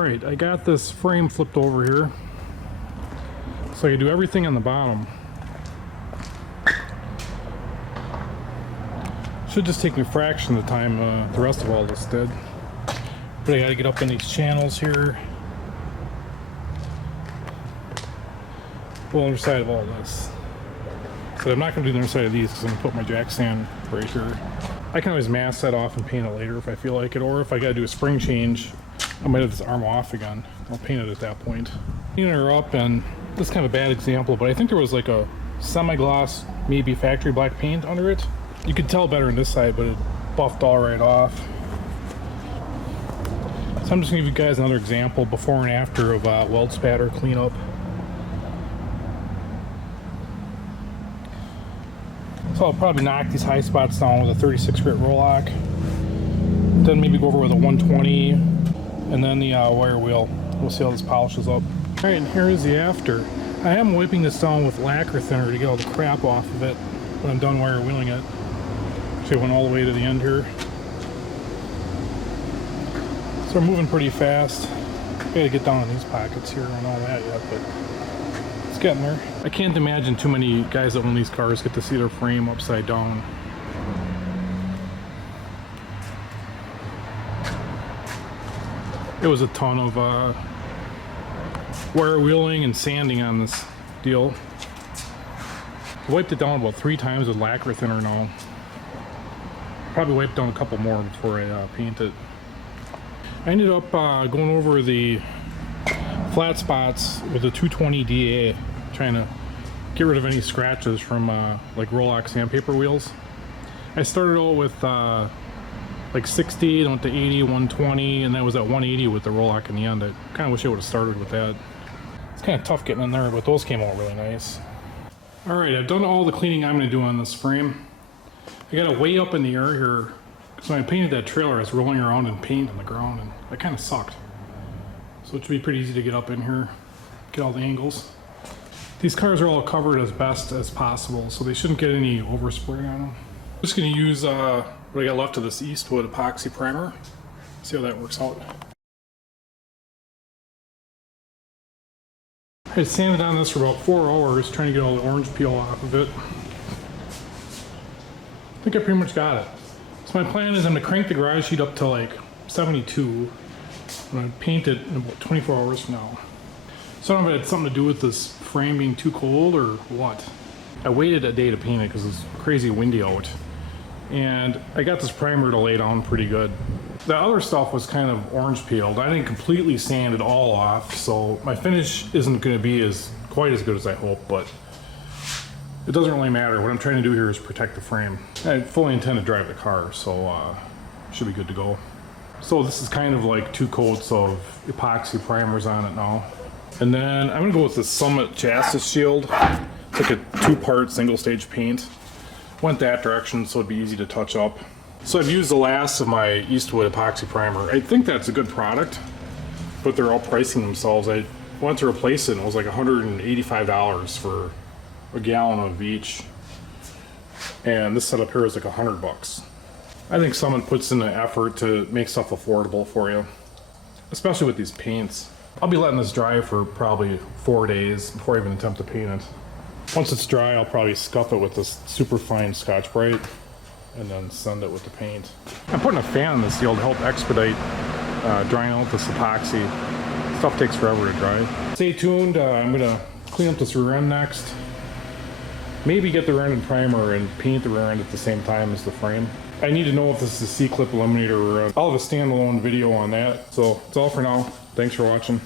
Alright, I got this frame flipped over here. So I can do everything on the bottom. Should just take me a fraction of the time the rest of all this did. But I gotta get up in these channels here. Well, underside of all this. So I'm not gonna do the underside of these because I'm gonna put my jack stand right here. I can always mask that off and paint it later if I feel like it, or if I gotta do a spring change, I might have this arm off again. I'll paint it at that point. Cleaning her up, and this is kind of a bad example, but I think there was like a semi-gloss, maybe factory black paint under it. You could tell better on this side, but it buffed all right off. So I'm just gonna give you guys another example before and after of weld spatter cleanup. So I'll probably knock these high spots down with a 36 grit Roloc. Then maybe go over with a 120 and then the wire wheel. We'll see how this polishes up. Alright, and here is the after. I am wiping this down with lacquer thinner to get all the crap off of it when I'm done wire wheeling it. Actually, I went all the way to the end here. So we're moving pretty fast. Gotta get down in these pockets here and all that yet, but it's getting there. I can't imagine too many guys that own these cars get to see their frame upside down. It was a ton of wire wheeling and sanding on this deal. I wiped it down about 3 times with lacquer thinner now. Probably wiped down a couple more before I paint it. I ended up going over the flat spots with a 220 DA, trying to get rid of any scratches from like Roloc sandpaper wheels. I started out with like 60, then went to 80, 120, and that was at 180 with the Roloc in the end. I kind of wish I would have started with that. It's kind of tough getting in there, but those came out really nice. Alright, I've done all the cleaning I'm going to do on this frame. I got it way up in the air here, because when I painted that trailer, I was rolling around in paint on the ground, and that kind of sucked. So it should be pretty easy to get up in here, get all the angles. These cars are all covered as best as possible, so they shouldn't get any overspray on them. I'm just going to use what I got left of this Eastwood epoxy primer. See how that works out. I sanded on this for about 4 hours trying to get all the orange peel off of it. I think I pretty much got it. So my plan is I'm going to crank the garage heat up to like 72. I'm going to paint it in about 24 hours from now. So I don't know if it had something to do with this frame being too cold or what. I waited a day to paint it because it's crazy windy out. And I got this primer to lay down pretty good. The other stuff was kind of orange peeled. I didn't completely sand it all off, so my finish isn't going to be quite as good as I hope, but it doesn't really matter. What I'm trying to do here is protect the frame. I fully intend to drive the car, so should be good to go. So this is kind of like 2 coats of epoxy primers on it now. And then I'm gonna go with the Summit Chassis Shield. It's like a 2-part single stage paint. Went that direction so it'd be easy to touch up. So I've used the last of my Eastwood epoxy primer. I think that's a good product, but they're all pricing themselves. I went to replace it and it was like $185 for a gallon of each. And this setup here is like $100. I think someone puts in the effort to make stuff affordable for you, especially with these paints. I'll be letting this dry for probably 4 days before I even attempt to paint it. Once it's dry, I'll probably scuff it with this super fine Scotch-Brite and then send it with the paint. I'm putting a fan on this deal to help expedite drying out this epoxy. Stuff takes forever to dry. Stay tuned, I'm gonna clean up this rear end next. Maybe get the rear end in primer and paint the rear end at the same time as the frame. I need to know if this is a C-clip eliminator or I'll have a standalone video on that. So that's all for now. Thanks for watching.